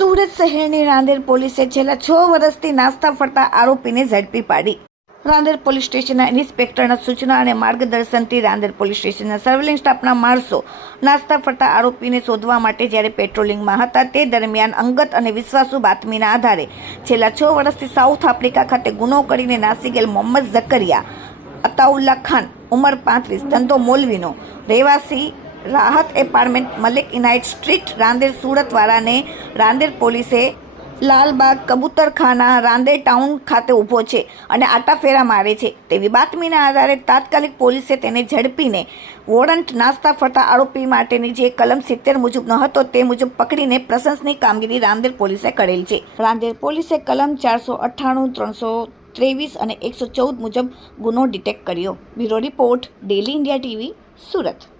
સુરત શહેરની રાંદેર પોલીસે છેલ્લા 6 વર્ષથી નાસ્તા ફરતા આરોપીને ઝડપી પાડી. રાંદેર પોલીસ સ્ટેશનના ઇન્સ્પેક્ટરના સૂચના અને માર્ગદર્શનથી રાંદેર પોલીસ સ્ટેશનના સર્વેલન્સ સ્ટાફના માણસો નાસ્તા ફરતા આરોપીને શોધવા માટે જ્યારે પેટ્રોલિંગમાં હતા તે દરમિયાન અંગત અને વિશ્વાસુ બાતમીના આધારે છેલ્લા 6 વર્ષથી સાઉથ આફ્રિકા ખાતે ગુનો કરીને નાસી ગયેલ મોહમ્મદ ઝકરિયા અતાઉલ્લા ખાન ઉંમર 35 ધંધો મોલવીનો રહેવાસી રાહત એપાર્ટમેન્ટ મલિક ઇનાયત સ્ટ્રીટ રાંદેર સુરતવાળાને રાંદેર પોલીસે લાલબાગ કબૂતરખાના રાંદેર ટાઉન ખાતે ઊભો છે અને આટાફેરા મારે છે તેવી બાતમીના આધારે તાત્કાલિક પોલીસે તેને ઝડપીને વોરંટ નાસ્તા ફરતા આરોપી માટેની જે કલમ 70 મુજબનો હતો તે મુજબ પકડીને પ્રશંસનીય કામગીરી રાંદેર પોલીસે કરેલ છે. રાંદેર પોલીસે કલમ 498, 323 અને 114 મુજબ ગુનો ડિટેક્ટ કર્યો. Bureau report, daily India TV, Surat.